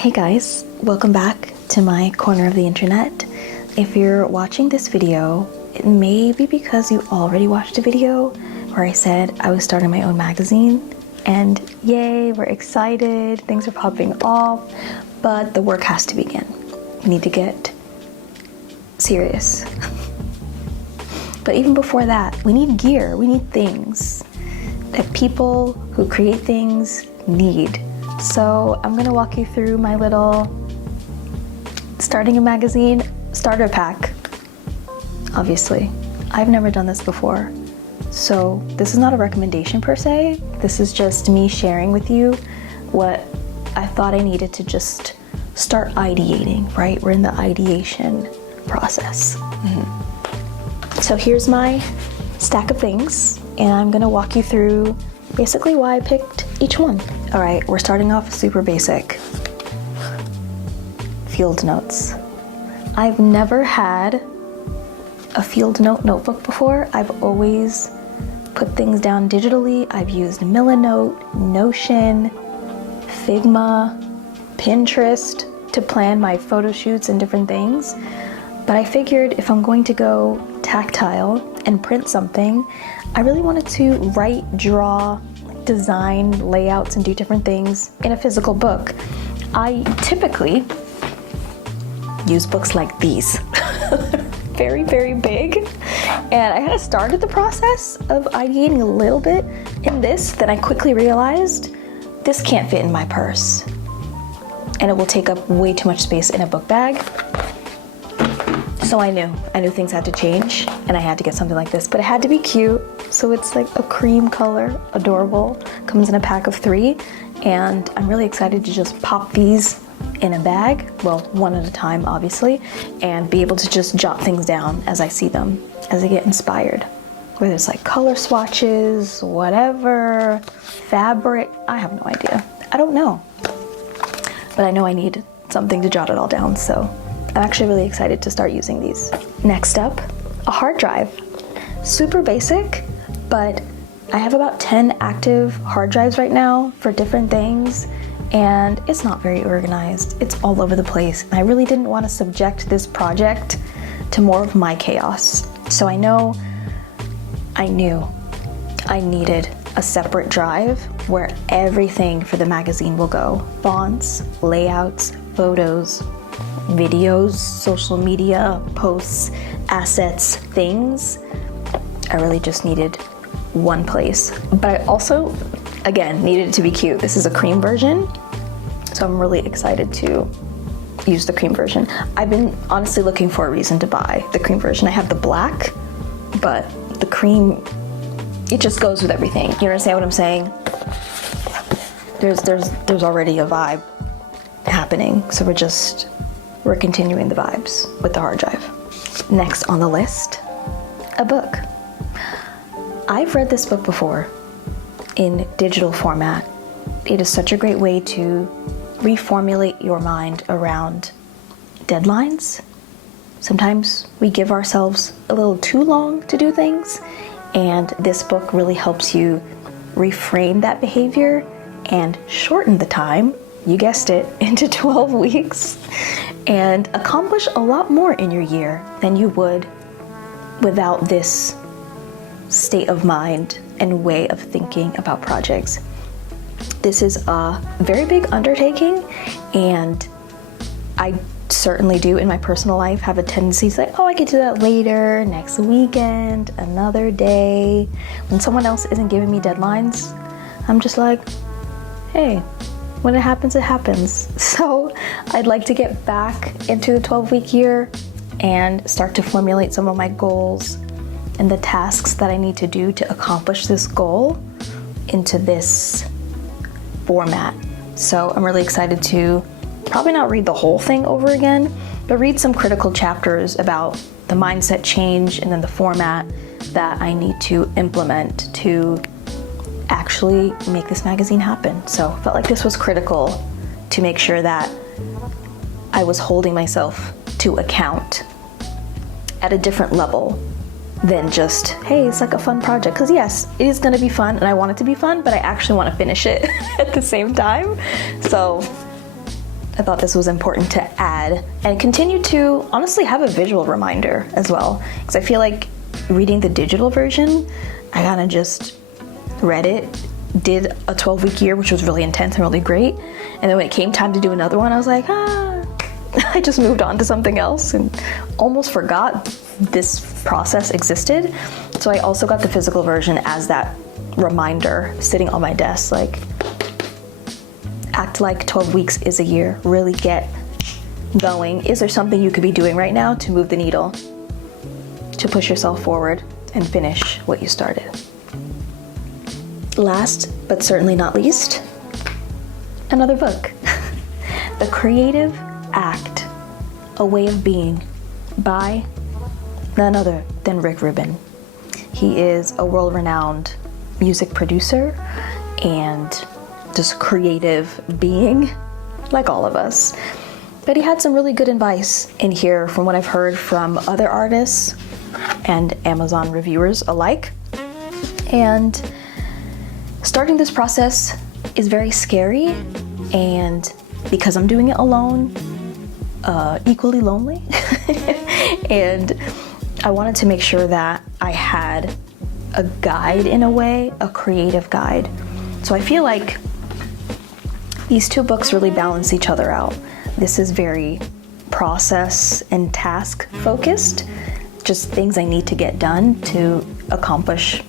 Hey guys, welcome back to my corner of the internet. If you're watching this video, it may be because you already watched a video where I said I was starting my own magazine, and yay, we're excited, things are popping off, but the work has to begin. We need to get serious. But even before that, we need gear, we need things that people who create things need. So I'm gonna walk you through my little starting a magazine starter pack. Obviously, I've never done this before. So this is not a recommendation per se. This is just me sharing with you what I thought I needed to just start ideating, right? We're in the ideation process. So here's my stack of things, and I'm gonna walk you through basically why I picked each one. All right, we're starting off super basic. Field notes. I've never had a field note notebook before. I've always put things down digitally. I've used Milanote, Notion, Figma, Pinterest to plan my photo shoots and different things. But I figured if I'm going to go tactile and print something, I really wanted to write, draw, design layouts and do different things in a physical book. I typically use books like these. Very, very big. And I had started the process of ideating a little bit in this, then I quickly realized this can't fit in my purse. And it will take up way too much space in a book bag. So I knew things had to change and I had to get something like this, but it had to be cute. So it's like a cream color, adorable, comes in a pack of 3. And I'm really excited to just pop these in a bag, well, one at a time, obviously, and be able to just jot things down as I see them, as I get inspired. Whether it's like color swatches, whatever, fabric, I have no idea. I don't know. But I know I need something to jot it all down, so I'm actually really excited to start using these. Next up, a hard drive. Super basic, but I have about 10 active hard drives right now for different things, and it's not very organized. It's all over the place. And I really didn't want to subject this project to more of my chaos. So I knew I needed a separate drive where everything for the magazine will go. Fonts, layouts, photos, videos, social media, posts, assets, things. I really just needed one place. But I also, again, needed it to be cute. This is a cream version, so I'm really excited to use the cream version. I've been honestly looking for a reason to buy the cream version. I have the black, but the cream, it just goes with everything. You understand what I'm saying? There's already a vibe happening, so we're continuing the vibes with the hard drive. Next on the list, a book. I've read this book before in digital format. It is such a great way to reformulate your mind around deadlines. Sometimes we give ourselves a little too long to do things, and this book really helps you reframe that behavior and shorten the time, you guessed it, into 12 weeks, and accomplish a lot more in your year than you would without this state of mind and way of thinking about projects. This is a very big undertaking, and I certainly do in my personal life have a tendency to say, oh, I could do that later, next weekend, another day. When someone else isn't giving me deadlines, I'm just like, hey, when it happens, it happens. So I'd like to get back into the 12-week year and start to formulate some of my goals and the tasks that I need to do to accomplish this goal into this format. So I'm really excited to probably not read the whole thing over again, but read some critical chapters about the mindset change and then the format that I need to implement to actually make this magazine happen. So I felt like this was critical to make sure that I was holding myself to account at a different level than just, hey, it's like a fun project. Because yes, it is gonna be fun and I want it to be fun, but I actually want to finish it at the same time. So I thought this was important to add and continue to honestly have a visual reminder as well. Because I feel like reading the digital version, I kind of just read it, did a 12-week year, which was really intense and really great. And then when it came time to do another one, I was like, I just moved on to something else and almost forgot this process existed. So I also got the physical version as that reminder sitting on my desk, like, act like 12 weeks is a year, really get going. Is there something you could be doing right now to move the needle, to push yourself forward and finish what you started? Last, but certainly not least, another book, The Creative Act, A Way of Being by none other than Rick Rubin. He is a world-renowned music producer and just creative being, like all of us. But he had some really good advice in here from what I've heard from other artists and Amazon reviewers alike. And starting this process is very scary, and because I'm doing it alone, equally lonely. And I wanted to make sure that I had a guide in a way, a creative guide. So I feel like these two books really balance each other out. This is very process and task focused, just things I need to get done to accomplish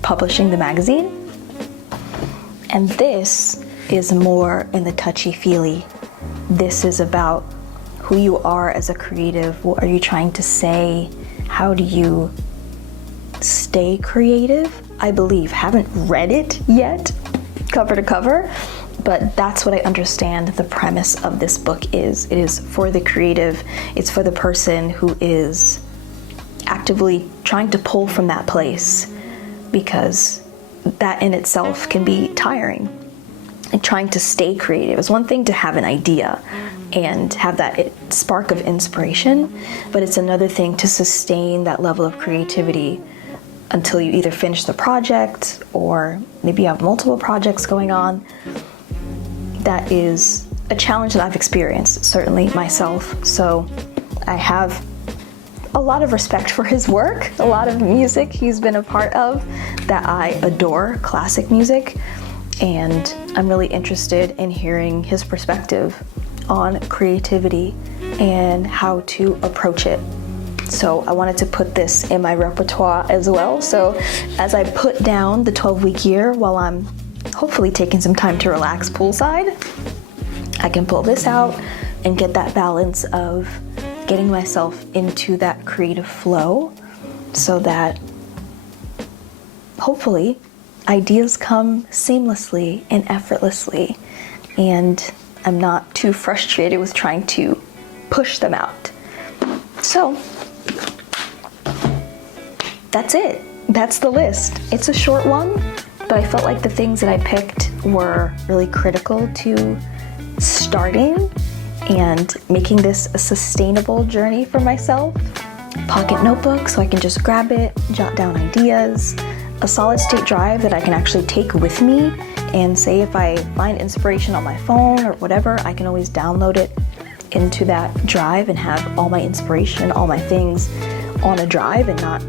publishing the magazine. And this is more in the touchy-feely. This is about who you are as a creative. What are you trying to say? How do you stay creative? I believe. Haven't read it yet, cover to cover, but that's what I understand the premise of this book is. It is for the creative. It's for the person who is actively trying to pull from that place, because that in itself can be tiring. And trying to stay creative is one thing to have an idea and have that spark of inspiration, but it's another thing to sustain that level of creativity until you either finish the project or maybe you have multiple projects going on. That is a challenge that I've experienced, certainly myself. So I have a lot of respect for his work, a lot of music he's been a part of that I adore, classic music, and I'm really interested in hearing his perspective on creativity and how to approach it. So I wanted to put this in my repertoire as well. So as I put down the 12-week year while I'm hopefully taking some time to relax poolside, I can pull this out and get that balance of getting myself into that creative flow so that hopefully ideas come seamlessly and effortlessly, and I'm not too frustrated with trying to push them out. So that's it. That's the list. It's a short one, but I felt like the things that I picked were really critical to starting and making this a sustainable journey for myself. Pocket notebook so I can just grab it, jot down ideas, a solid state drive that I can actually take with me, and say if I find inspiration on my phone or whatever, I can always download it into that drive and have all my inspiration, all my things on a drive and not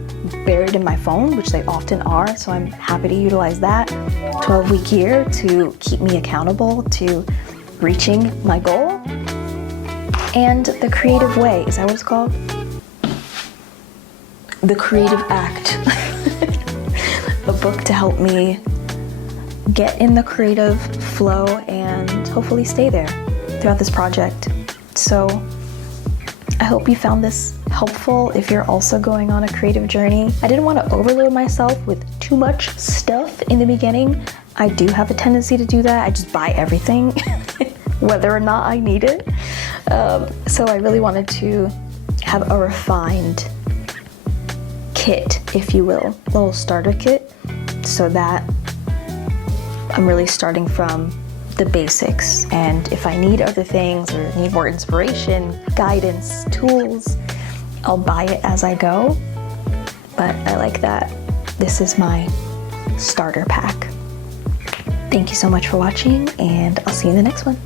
buried in my phone, which they often are. So I'm happy to utilize that 12-week year to keep me accountable to reaching my goal. And The Creative Way, is that what it's called? The Creative Act. A book to help me get in the creative flow and hopefully stay there throughout this project. So I hope you found this helpful if you're also going on a creative journey. I didn't want to overload myself with too much stuff in the beginning. I do have a tendency to do that. I just buy everything, whether or not I need it. So I really wanted to have a refined kit, if you will, a little starter kit, so that I'm really starting from the basics. And if I need other things or need more inspiration, guidance, tools, I'll buy it as I go. But I like that this is my starter pack. Thank you so much for watching, and I'll see you in the next one.